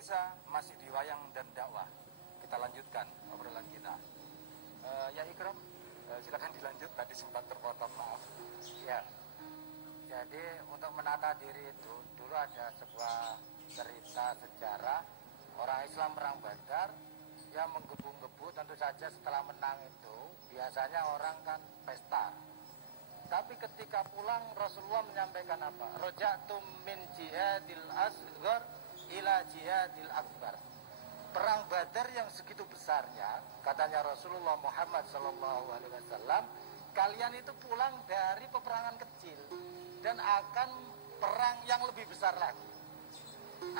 Pemirsa, masih di Wayang dan Dakwah. Kita lanjutkan obrolan kita. Ya Ikram, silakan dilanjut. Tadi sempat terpotong, maaf. Ya, jadi untuk menata diri itu dulu ada sebuah cerita sejarah orang Islam perang Badar yang menggebu-gebu. Tentu saja setelah menang itu biasanya orang kan pesta. Tapi ketika pulang Rasulullah menyampaikan apa? Roja'tum min jihadil asghar ila jihadil akbar. Perang Badar yang segitu besarnya, katanya Rasulullah Muhammad SAW, kalian itu pulang dari peperangan kecil dan akan perang yang lebih besar lagi.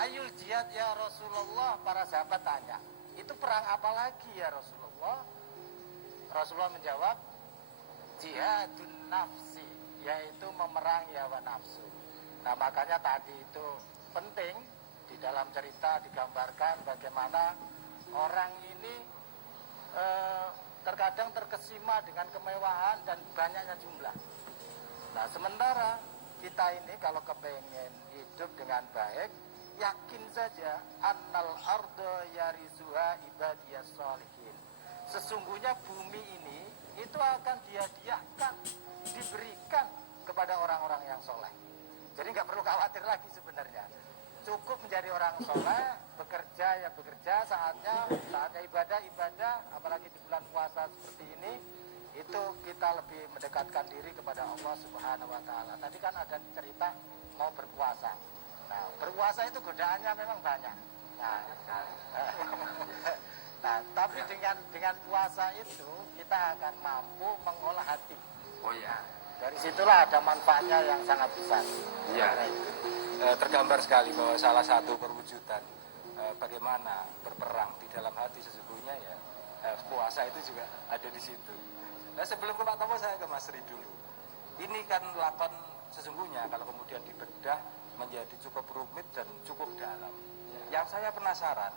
Ayul jihad ya Rasulullah, para sahabat tanya, itu perang apa lagi ya Rasulullah? Rasulullah menjawab, jihadun nafsi, yaitu memerangi hawa nafsu. Nah makanya tadi itu penting, di dalam cerita digambarkan bagaimana orang ini terkadang terkesima dengan kemewahan dan banyaknya jumlah. Nah sementara kita ini kalau kepengen hidup dengan baik, yakin saja annal ardo yarisuha ibadiyas sholihin. Sesungguhnya bumi ini itu akan dihadiahkan, diberikan kepada orang-orang yang soleh. Jadi nggak perlu khawatir lagi sebenarnya. Cukup menjadi orang soleh, bekerja ya bekerja, saatnya ibadah, apalagi di bulan puasa seperti ini, itu kita lebih mendekatkan diri kepada Allah Subhanahu Wa Taala. Tadi kan ada cerita mau berpuasa. Nah, berpuasa itu godaannya memang banyak. Nah, tapi dengan puasa itu kita akan mampu mengolah hati. Oh ya. Dari situlah ada manfaatnya yang sangat besar. Iya. Tergambar sekali bahwa salah satu perwujudan bagaimana berperang di dalam hati sesungguhnya ya puasa itu juga ada di situ. Nah, sebelum ke Pak Tomo saya ke Mas Ri dulu. Ini kan lakon sesungguhnya kalau kemudian dibedah menjadi cukup rumit dan cukup dalam. Yang saya penasaran,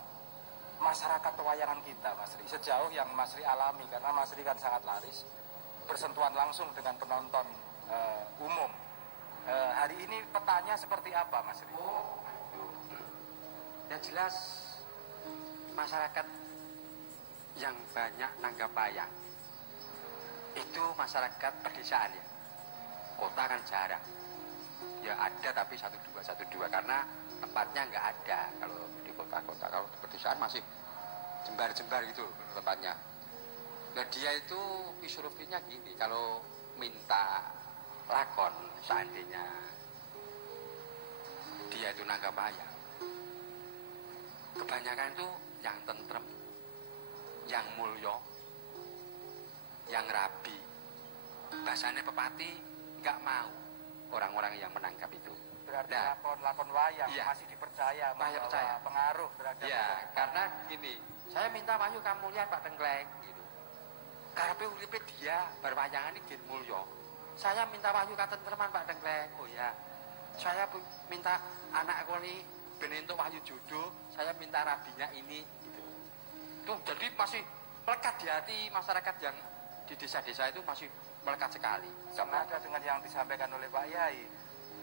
masyarakat wayangan kita, Mas Ri, sejauh yang Mas Ri alami, karena Mas Ri kan sangat laris, bersentuhan langsung dengan penonton umum. Hari ini petanya seperti apa, Mas Ri? Yang jelas masyarakat yang banyak nanggap wayang itu masyarakat pedesaan ya. Kota kan jarang. Ya ada tapi satu dua karena tempatnya nggak ada kalau di kota-kota. Kalau di pedesaan masih jembar-jembar gitu tempatnya. Nah dia itu filosofinya gini, kalau minta lakon seandainya dia itu nanggap wayang, kebanyakan itu yang tentrem, yang mulya, yang rabi. Bahasanya pepati nggak mau orang-orang yang menangkap itu. Berarti lakon wayang iya, masih dipercaya, percaya pengaruh terhadap. Ya, karena gini, saya minta wahyu kamu lihat Pak Dengkleng gitu. Karepe uripe dia berwayangan iki mulya. Saya minta wahyu katentreman Pak Dengkleng. Oh ya. Saya minta anakku ini ben entuk wahyu jodoh, saya minta rabinya ini gitu. Tuh jadi masih melekat di hati masyarakat yang di desa-desa itu masih melekat sekali. Senada dengan yang disampaikan oleh Pak Yai,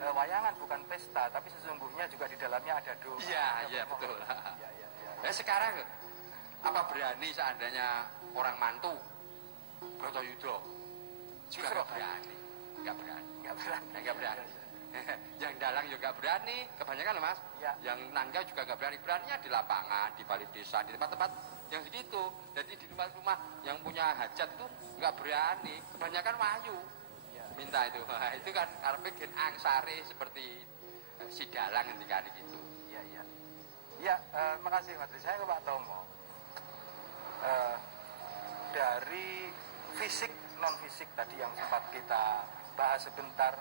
wayangan bukan pesta, tapi sesungguhnya juga di dalamnya ada doa. Iya, betul. Ya. Sekarang apa berani seandainya orang mantu Bratayuda juga nggak berani. Yang dalang juga berani, kebanyakan loh Mas. Ya. Yang nangga juga nggak berani. Beraninya di lapangan, di balik desa, di tempat-tempat yang segitu. Jadi di rumah-rumah yang punya hajat itu nggak berani. Kebanyakan wahyu minta itu. Nah, itu kan karena bikin angsare seperti si dalang ketika gitu. Ya, makasih Mas Ri. Saya ke Pak Tomo. Dari fisik non fisik tadi yang sempat kita bahas sebentar,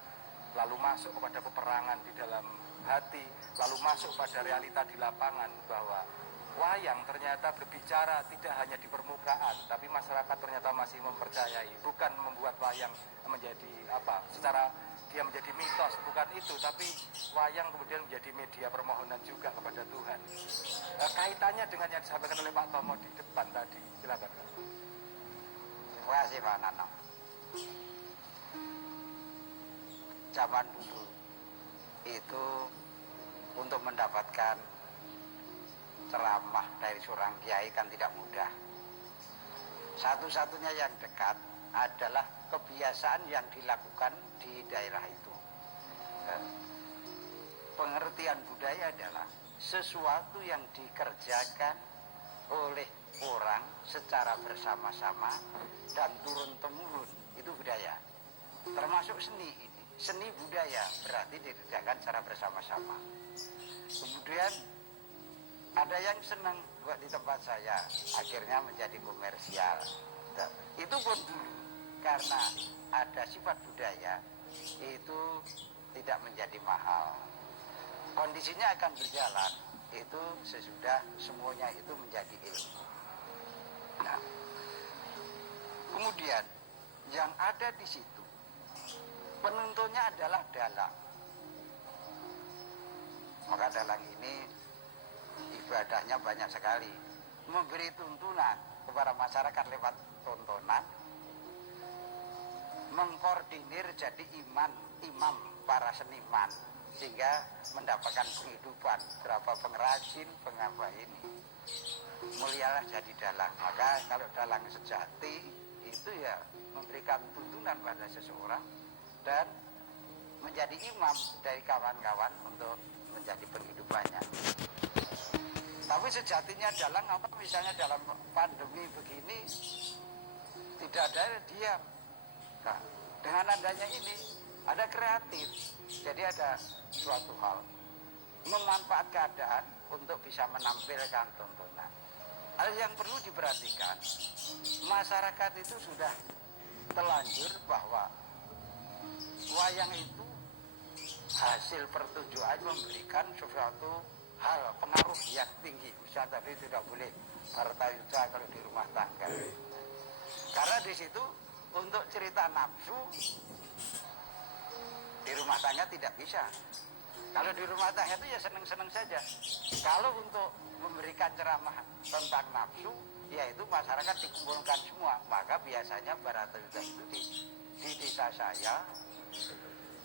lalu masuk kepada peperangan di dalam hati, lalu masuk pada realita di lapangan bahwa wayang ternyata berbicara tidak hanya di permukaan, tapi masyarakat ternyata masih mempercayai, bukan membuat wayang menjadi apa, secara dia menjadi mitos, bukan itu, tapi wayang kemudian menjadi media permohonan juga kepada Tuhan. Kaitannya dengan yang disampaikan oleh Pak Tomo di depan tadi, silakan. Terima kasih Pak Nano. Zaman dulu itu untuk mendapatkan ceramah dari seorang kiai kan tidak mudah. Satu-satunya yang dekat adalah kebiasaan yang dilakukan di daerah itu. Pengertian budaya adalah sesuatu yang dikerjakan oleh orang secara bersama-sama dan turun-temurun, itu budaya. Termasuk seni ini. Seni budaya berarti dikerjakan secara bersama-sama. Kemudian ada yang senang buat di tempat saya, akhirnya menjadi komersial. Itu pun dulu karena ada sifat budaya, itu tidak menjadi mahal. Kondisinya akan berjalan itu sesudah semuanya itu menjadi ilmu. Nah, kemudian yang ada di situ penuntunnya adalah dalang. Maka dalang ini ibadahnya banyak sekali, memberi tuntunan kepada masyarakat lewat tontonan, mengkoordinir jadi imam para seniman sehingga mendapatkan penghidupan, berapa pengrajin, pengapa ini mulialah jadi dalang. Maka kalau dalang sejati itu ya memberikan tuntunan pada seseorang dan menjadi imam dari kawan-kawan untuk menjadi penghidupannya. Tapi sejatinya dalang apa, misalnya dalam pandemi begini tidak ada diam. Nah, dengan adanya ini ada kreatif, jadi ada suatu hal memanfaat keadaan untuk bisa menampilkan tontonan. Hal yang perlu diperhatikan, masyarakat itu sudah telanjur bahwa wayang itu hasil pertunjukan memberikan sesuatu hal pengaruh yang tinggi. Misalnya tadi tidak boleh harta yuta kalau di rumah tangga, karena di situ untuk cerita nafsu di rumah tangga tidak bisa. Kalau di rumah tangga itu ya seneng-seneng saja. Kalau untuk memberikan ceramah tentang nafsu, yaitu masyarakat dikumpulkan semua. Maka biasanya Baratayuda itu di desa saya,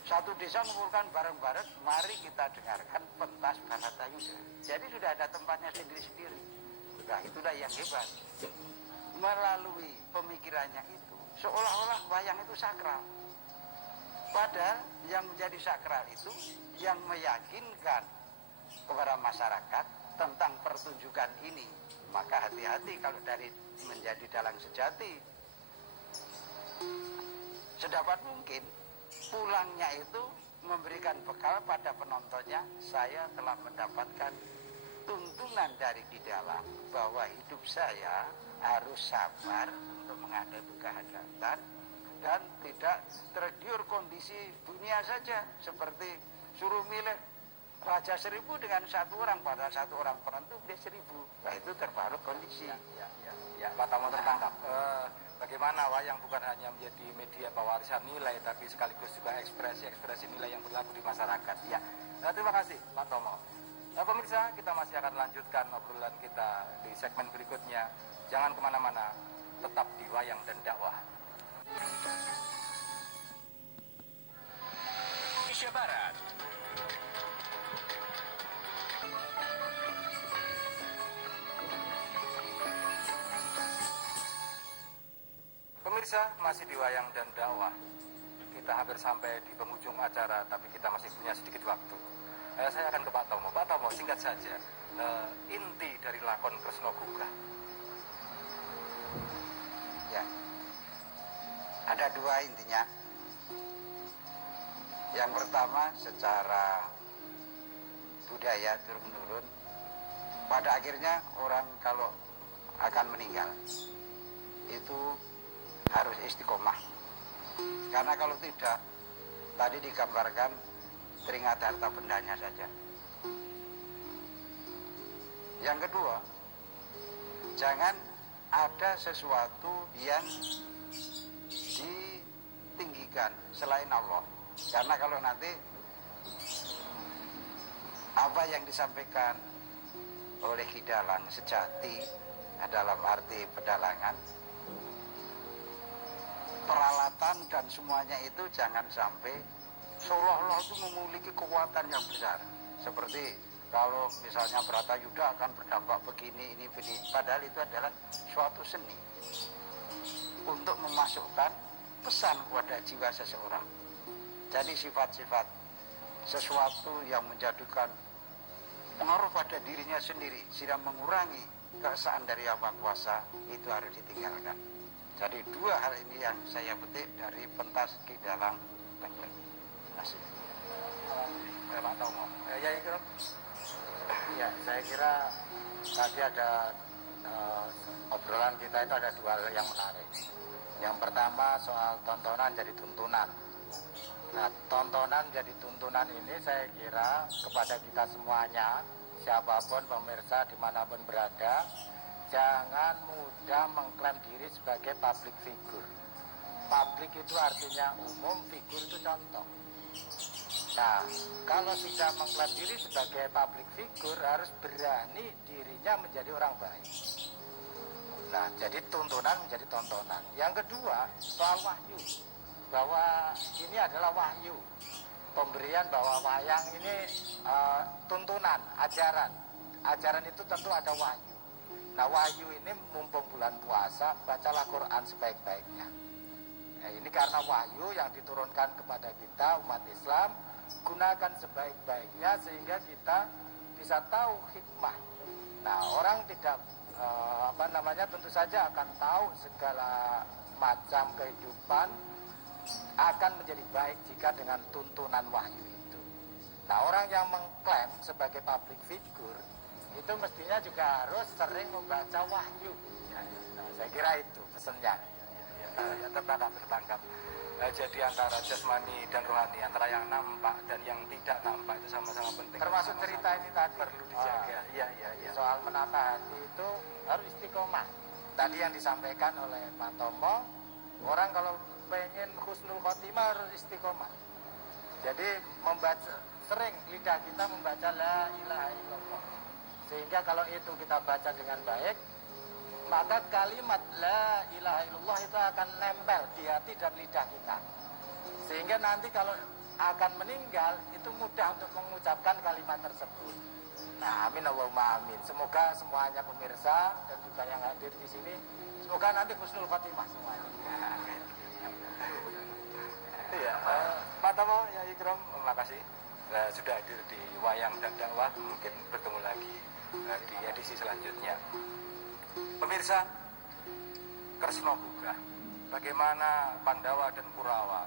satu desa mengumpulkan bareng-bareng, mari kita dengarkan pentas Baratayuda. Jadi sudah ada tempatnya sendiri-sendiri. Nah, itulah yang hebat. Melalui pemikirannya itu, seolah-olah wayang itu sakral. Padahal yang menjadi sakral itu yang meyakinkan kepada masyarakat tentang pertunjukan ini. Maka hati-hati kalau dari menjadi dalang sejati. Sedapat mungkin pulangnya itu memberikan bekal pada penontonnya, saya telah mendapatkan tuntunan dari di dalam bahwa hidup saya harus sabar untuk menghadapi kehadatan dan tidak tergiur kondisi dunia saja, seperti suruh milih raja 1000 dengan satu orang, pada satu orang penentu dia 1000. Nah, itu terbaru kondisi. Ya, Pak Tamo tertangkap. Bagaimana wayang bukan hanya menjadi media pewarisan nilai, tapi sekaligus juga ekspresi nilai yang berlaku di masyarakat. Ya, terima kasih Pak Tomo. Pemirsa, kita masih akan lanjutkan obrolan kita di segmen berikutnya. Jangan kemana-mana, tetap di Wayang dan Dakwah. Indonesia Barat. Pemirsa, masih di Wayang dan Dakwah. Kita hampir sampai di penghujung acara, tapi kita masih punya sedikit waktu. Saya akan ke Pak Tomo. Pak Tomo, singkat saja, inti dari lakon Kresna Gugah. Ya, ada dua intinya. Yang pertama secara budaya turun-menurun, pada akhirnya orang kalau akan meninggal itu harus istiqomah. Karena kalau tidak, tadi digambarkan teringat harta bendanya saja. Yang kedua, jangan ada sesuatu yang ditinggikan selain Allah. Karena kalau nanti apa yang disampaikan oleh Kidalang sejati dalam arti pedalangan, peralatan dan semuanya itu jangan sampai seolah-olah itu memiliki kekuatan yang besar. Seperti kalau misalnya Bratayuda akan berdampak begini, ini. Padahal itu adalah suatu seni untuk memasukkan pesan kepada jiwa seseorang. Jadi sifat-sifat sesuatu yang menjadikan pengaruh pada dirinya sendiri, sehingga mengurangi keesaan dari Yang Maha Kuasa, itu harus ditinggalkan. Jadi dua hal ini yang saya petik dari pentas Ki Dalang Tengkleng. Terima kasih. Pak Tomo. Ya itu. Iya, saya kira tadi ada obrolan kita itu ada dua hal yang menarik. Yang pertama soal tontonan jadi tuntunan. Nah, tontonan jadi tuntunan ini saya kira kepada kita semuanya, siapapun pemirsa dimanapun berada, jangan mudah mengklaim diri sebagai public figure. Public itu artinya umum, figur itu contoh. Nah, kalau sudah mengklaim diri sebagai public figure, harus berani dirinya menjadi orang baik. Nah, jadi tuntunan menjadi tontonan. Yang kedua, soal wahyu. Bahwa ini adalah wahyu. Pemberian bahwa wayang ini tuntunan, ajaran. Ajaran itu tentu ada wahyu. Nah, wahyu ini mumpung bulan puasa, bacalah Quran sebaik-baiknya. Nah, ini karena wahyu yang diturunkan kepada kita, umat Islam, gunakan sebaik-baiknya sehingga kita bisa tahu hikmah. Nah, orang tidak tentu saja akan tahu segala macam kehidupan akan menjadi baik jika dengan tuntunan wahyu itu. Nah, orang yang mengklaim sebagai public figure itu mestinya juga harus sering membaca wahyu. Nah, saya kira itu pesannya. Tertangkap. Jadi antara jasmani dan rohani, antara yang nampak dan yang tidak nampak itu sama-sama penting. Termasuk cerita ini tadi perlu dijaga. Iya. Soal menata hati itu harus istiqomah. Tadi yang disampaikan oleh Pak Tomo, orang kalau pengen husnul khotimah harus istiqomah. Jadi sering lidah kita membaca la ilaha illallah. Sehingga kalau itu kita baca dengan baik, maka kalimat la ilaha illallah itu akan nempel di hati dan lidah kita. Sehingga nanti kalau akan meninggal itu mudah untuk mengucapkan kalimat tersebut. Nah, amin Allahumma amin. Semoga semuanya pemirsa dan juga yang hadir di sini, semoga nanti husnul khotimah semuanya. Iya, Pak Tomo, ya Ikram, terima kasih sudah hadir di Wayang dan Dakwah. Mungkin bertemu lagi di edisi selanjutnya. Pemirsa, Kresna Gugah, bagaimana Pandawa dan Kurawa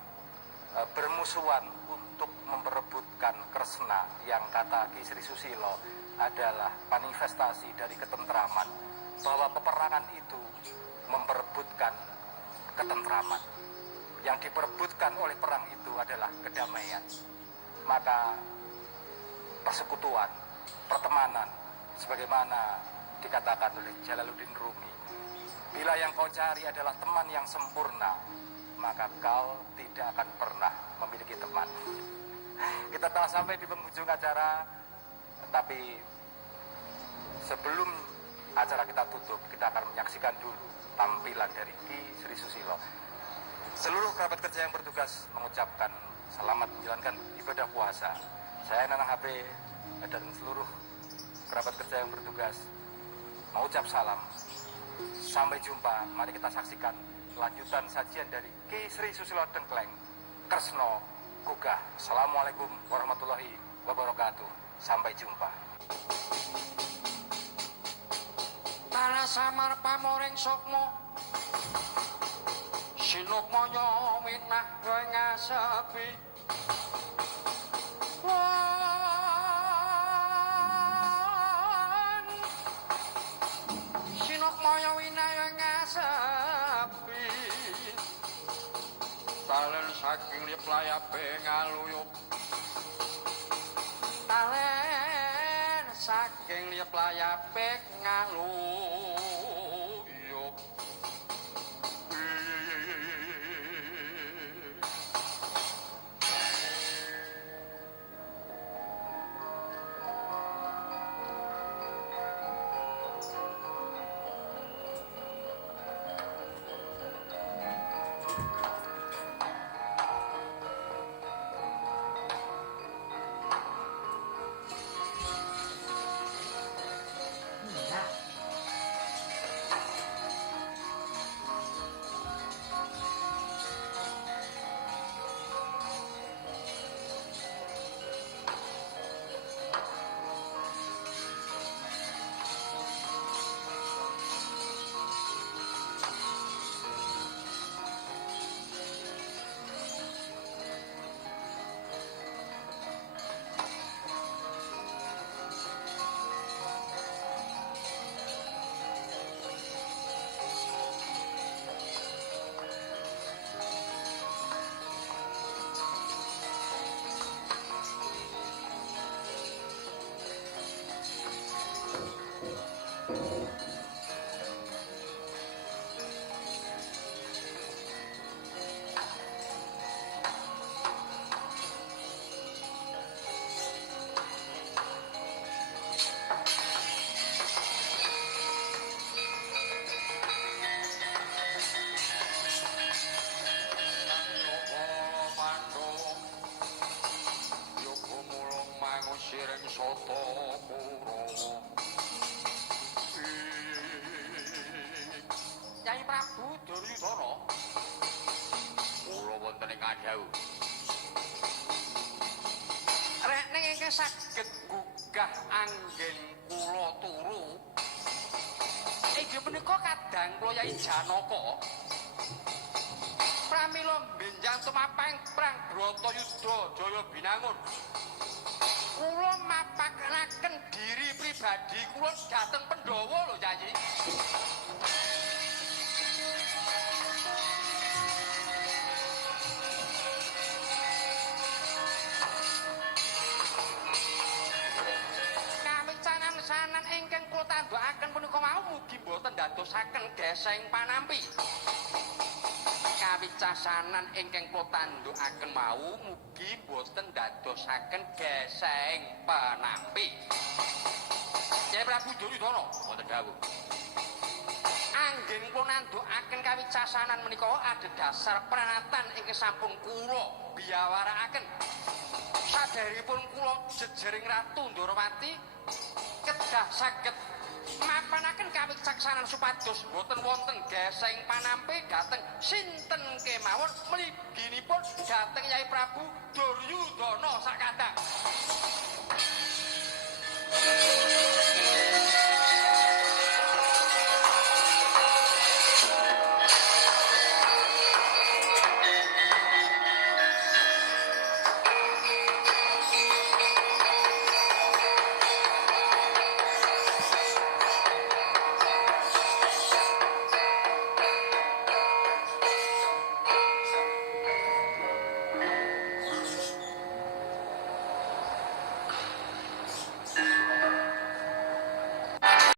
bermusuhan untuk memperebutkan Kresna yang kata Ki Sri Susilo adalah manifestasi dari ketentraman, bahwa peperangan itu memperebutkan ketentraman. Yang diperebutkan oleh perang itu adalah kedamaian. Maka persekutuan, pertemanan, sebagaimana dikatakan oleh Jalaluddin Rumi, bila yang kau cari adalah teman yang sempurna, maka kau tidak akan pernah memiliki teman. Kita telah sampai di penghujung acara, tapi sebelum acara kita tutup, kita akan menyaksikan dulu tampilan dari Ki Sri Susilo. Seluruh kerabat kerja yang bertugas mengucapkan selamat menjalankan ibadah puasa. Saya Nanang HP dan seluruh kerabat kerja yang bertugas mengucap salam. Sampai jumpa, mari kita saksikan lanjutan sajian dari Ki Sri Susilo Tengkleng, Kresna Gugah. Assalamualaikum warahmatullahi wabarakatuh. Sampai jumpa. Tanah samar pamoring sukmo sinukmaya winah kowe ngasepi sinukmaya winah ngasepi talen saking liplayape ngaluyuk talen saking liplayape ngaluyuk Sata Kurawa. Nyai Prabu Duryudana kula wonten ing Kadhawu. Rek ning ingkang saged gugah anggen kula turu. Inggih punika kadang kula Yai Janaka. Pramila benjang tumapang perang Bratayuda Jaya Binangun. Kula mapakaken diri pribadi kula dhateng Pandhawa lho Yayi. Sanan ingkang kula tandhakaken punika mau mugi boten dadosaken geseng panampi. Kawicasanan ingkang kula tandhakaken mau mugi boten dadosaken geseng panampi. Nyai Prabu Duryudana wonten dawuh. Anggen kula nandhakaken kawicasanan menika adhedhasar pranatan ingkang sampun kula biyawarakaken. Saderipun kula jejering Ratu Ndarawati kedah saged mapanaken kawicaksanan supados boten wonten geseng panampi dhateng sinten kemawon mliginipun dhateng Nyai Prabu Duryudana.